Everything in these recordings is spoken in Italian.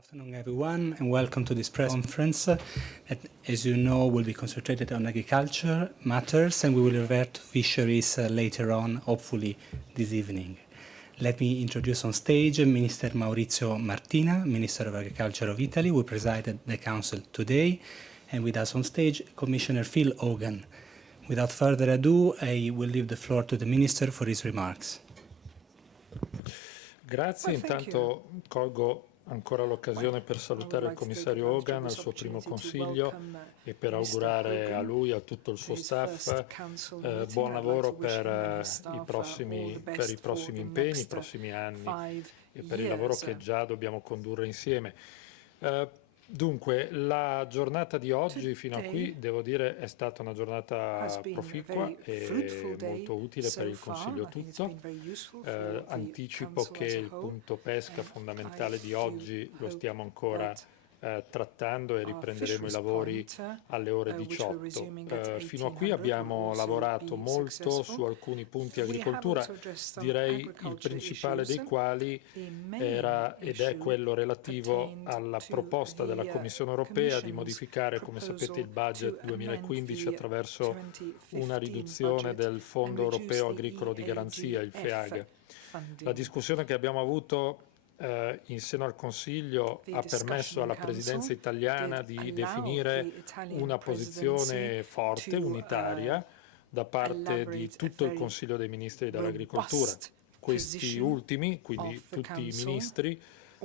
afternoon, everyone, and welcome to this press conference that, as you know, will be concentrated on agriculture matters, and we will revert to fisheries later on, hopefully this evening. Let me introduce on stage Minister Maurizio Martina, Minister of Agriculture of Italy, who presided the Council today, and with us on stage, Commissioner Phil Hogan. Without further ado, I will leave the floor to the Minister for his remarks. Grazie, intanto colgo ancora l'occasione per salutare il commissario Hogan al suo primo consiglio e per augurare a lui e a tutto il suo staff buon lavoro per i prossimi impegni, i prossimi anni e per il lavoro che già dobbiamo condurre insieme. Dunque, la giornata di oggi fino a qui, devo dire, è stata una giornata proficua e molto utile per il Consiglio tutto. Anticipo che il punto pesca fondamentale di oggi lo stiamo ancora trattando e riprenderemo i lavori alle ore 18. Fino a qui abbiamo lavorato molto su alcuni punti agricoltura, direi il principale dei quali era ed è quello relativo alla proposta della Commissione europea di modificare, come sapete, il budget 2015 attraverso una riduzione del Fondo Europeo Agricolo di Garanzia, il FEAG. La discussione che abbiamo avuto in seno al Consiglio ha permesso alla Presidenza italiana di definire una posizione forte, unitaria, da parte di tutto il Consiglio dei Ministri dell'Agricoltura. Questi ultimi, quindi tutti i ministri,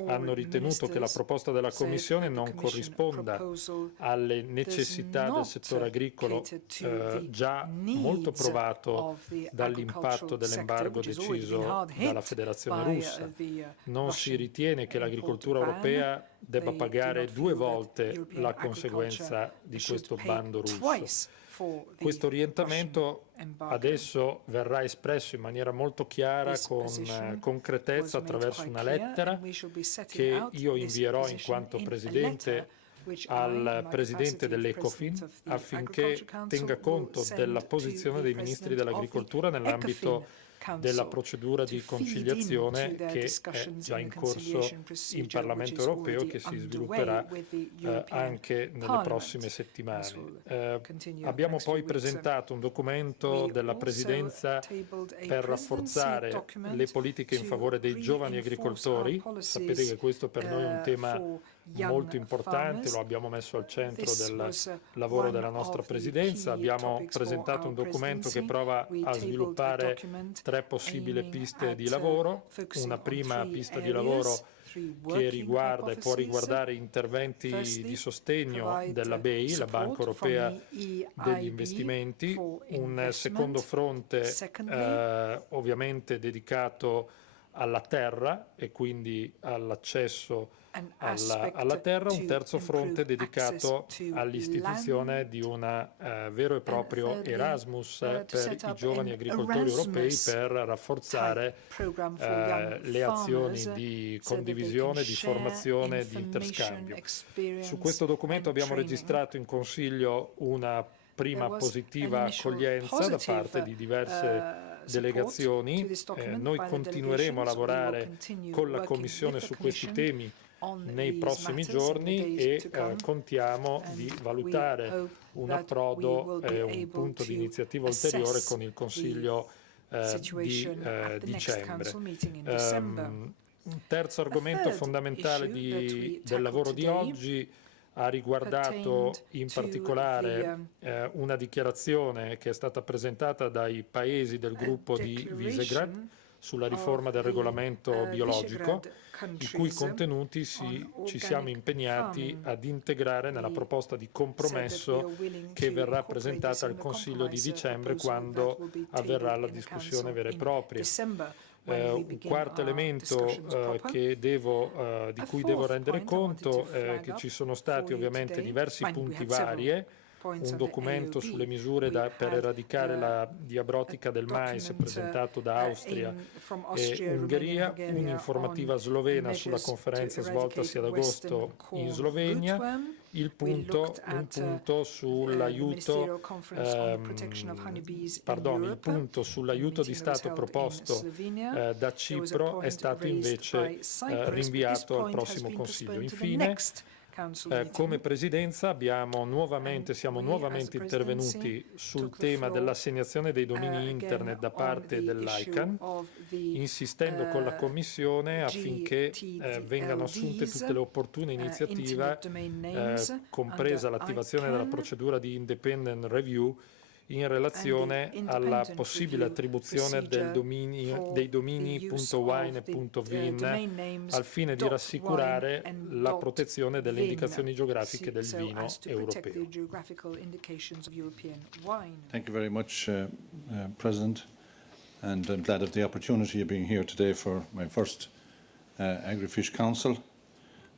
hanno ritenuto che la proposta della Commissione non corrisponda alle necessità del settore agricolo già molto provato dall'impatto dell'embargo deciso dalla Federazione Russa. Non si ritiene che l'agricoltura europea debba pagare due volte la conseguenza di questo bando russo. Questo orientamento adesso verrà espresso in maniera molto chiara, con concretezza, attraverso una lettera che io invierò in quanto Presidente al Presidente dell'Ecofin affinché tenga conto della posizione dei Ministri dell'Agricoltura nell'ambito della procedura di conciliazione che è già in corso in Parlamento europeo e che si svilupperà anche nelle prossime settimane. Abbiamo poi presentato un documento della Presidenza per rafforzare le politiche in favore dei giovani agricoltori. Sapete che questo per noi è un tema molto importante, lo abbiamo messo al centro del lavoro della nostra Presidenza. Abbiamo presentato un documento che prova a sviluppare tre possibili piste di lavoro. Una prima pista di lavoro che riguarda e può riguardare interventi di sostegno della BEI, la Banca Europea degli Investimenti, un secondo fronte ovviamente dedicato alla terra e quindi all'accesso alla terra, un terzo fronte dedicato all'istituzione di un vero e proprio Erasmus per i giovani agricoltori europei per rafforzare le azioni di condivisione, di formazione e di interscambio. Su questo documento abbiamo registrato in Consiglio una prima positiva accoglienza da parte di diverse delegazioni. Noi continueremo a lavorare con la Commissione su questi temi nei prossimi giorni e contiamo di valutare un approdo e un punto di iniziativa ulteriore con il Consiglio di dicembre. Un terzo argomento fondamentale del lavoro di oggi ha riguardato in particolare una dichiarazione che è stata presentata dai paesi del gruppo di Visegrad sulla riforma del regolamento biologico, i cui contenuti ci siamo impegnati ad integrare nella proposta di compromesso che verrà presentata al Consiglio di dicembre, quando avverrà la discussione vera e propria. Un quarto elemento di cui devo rendere conto è che ci sono stati ovviamente diversi punti varie un documento sulle misure per eradicare la diabrotica del mais presentato da Austria e Ungheria, un'informativa slovena sulla conferenza svoltasi ad agosto in Slovenia, un punto sull'aiuto di Stato proposto da Cipro è stato invece rinviato al prossimo Consiglio. Infine, come Presidenza siamo nuovamente intervenuti sul tema dell'assegnazione dei domini Internet da parte dell'ICANN, insistendo con la Commissione affinché vengano assunte tutte le opportune iniziative, compresa l'attivazione della procedura di independent review, in relazione alla possibile attribuzione dei domini .wine e .vin al fine di rassicurare la protezione delle indicazioni geografiche del vino europeo. Thank you very much, President, and I'm glad of the opportunity of being here today for my first Agrifish Council.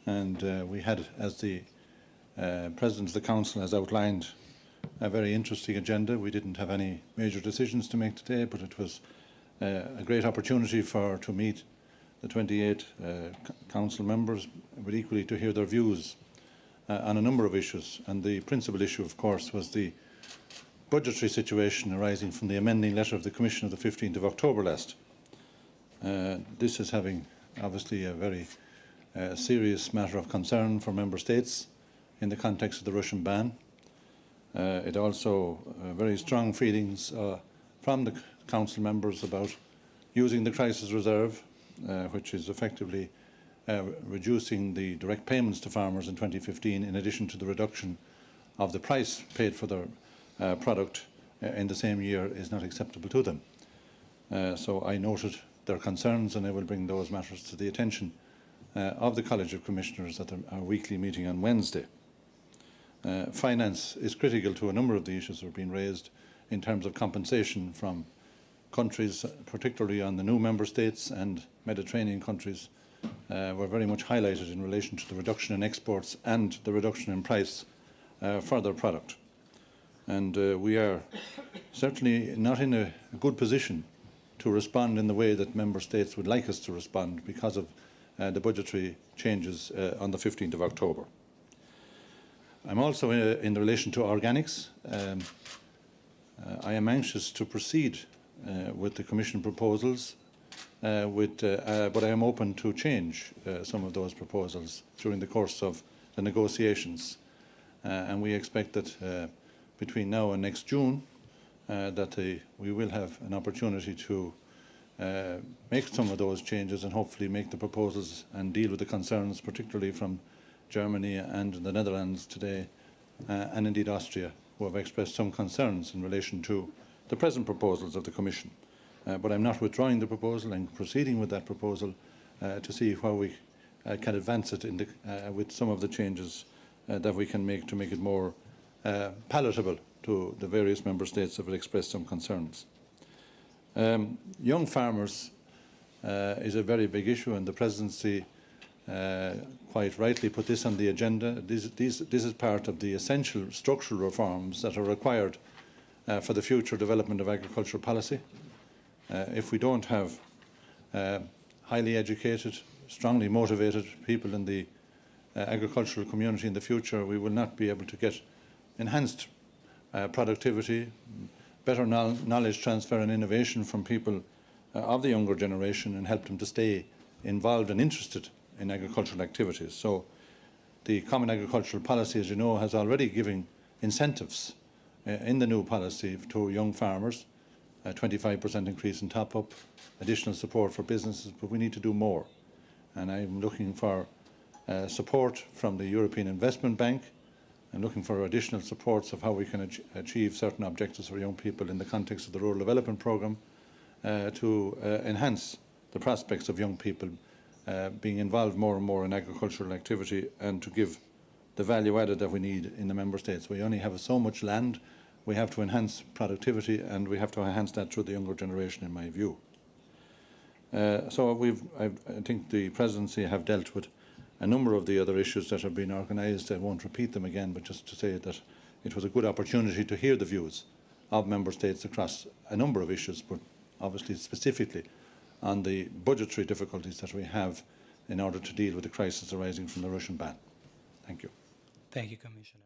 And we had, as the President of the Council has outlined, a very interesting agenda. We didn't have any major decisions to make today, but it was a great opportunity to meet the 28 Council members, but equally to hear their views on a number of issues. And the principal issue, of course, was the budgetary situation arising from the amending letter of the Commission of the 15th of October last. This is having, obviously, a very serious matter of concern for Member States in the context of the Russian ban. It also very strong feelings from the Council members about using the crisis reserve, which is effectively reducing the direct payments to farmers in 2015, in addition to the reduction of the price paid for their product in the same year, is not acceptable to them. So I noted their concerns, and I will bring those matters to the attention of the College of Commissioners at our weekly meeting on Wednesday. Finance is critical to a number of the issues that have been raised in terms of compensation from countries, particularly on the new member states and Mediterranean countries, were very much highlighted in relation to the reduction in exports and the reduction in price for their product. And we are certainly not in a good position to respond in the way that member states would like us to respond because of the budgetary changes on the 15th of October. I'm also, in relation to organics, I am anxious to proceed with the Commission proposals, but I am open to change some of those proposals during the course of the negotiations. And we expect that between now and next June, that we will have an opportunity to make some of those changes and hopefully make the proposals and deal with the concerns, particularly from Germany and the Netherlands today, and indeed Austria, who have expressed some concerns in relation to the present proposals of the Commission. But I'm not withdrawing the proposal. I'm proceeding with that proposal to see how we can advance it with some of the changes that we can make to make it more palatable to the various member states that have expressed some concerns. Young farmers is a very big issue, and the Presidency quite rightly put this on the agenda. This is part of the essential structural reforms that are required for the future development of agricultural policy. If we don't have highly educated, strongly motivated people in the agricultural community in the future, we will not be able to get enhanced productivity, better knowledge transfer and innovation from people of the younger generation, and help them to stay involved and interested in agricultural activities. So the Common Agricultural Policy, as you know, has already given incentives in the new policy to young farmers, a 25% increase in top-up, additional support for businesses, but we need to do more. And I'm looking for support from the European Investment Bank. I'm looking for additional supports of how we can achieve certain objectives for young people in the context of the Rural Development Programme to enhance the prospects of young people being involved more and more in agricultural activity, and to give the value added that we need in the member states. We only have so much land. We have to enhance productivity, and we have to enhance that through the younger generation, in my view. So I think the Presidency have dealt with a number of the other issues that have been organised. I won't repeat them again, but just to say that it was a good opportunity to hear the views of member states across a number of issues, but obviously specifically on the budgetary difficulties that we have in order to deal with the crisis arising from the Russian ban. Thank you. Thank you, Commissioner.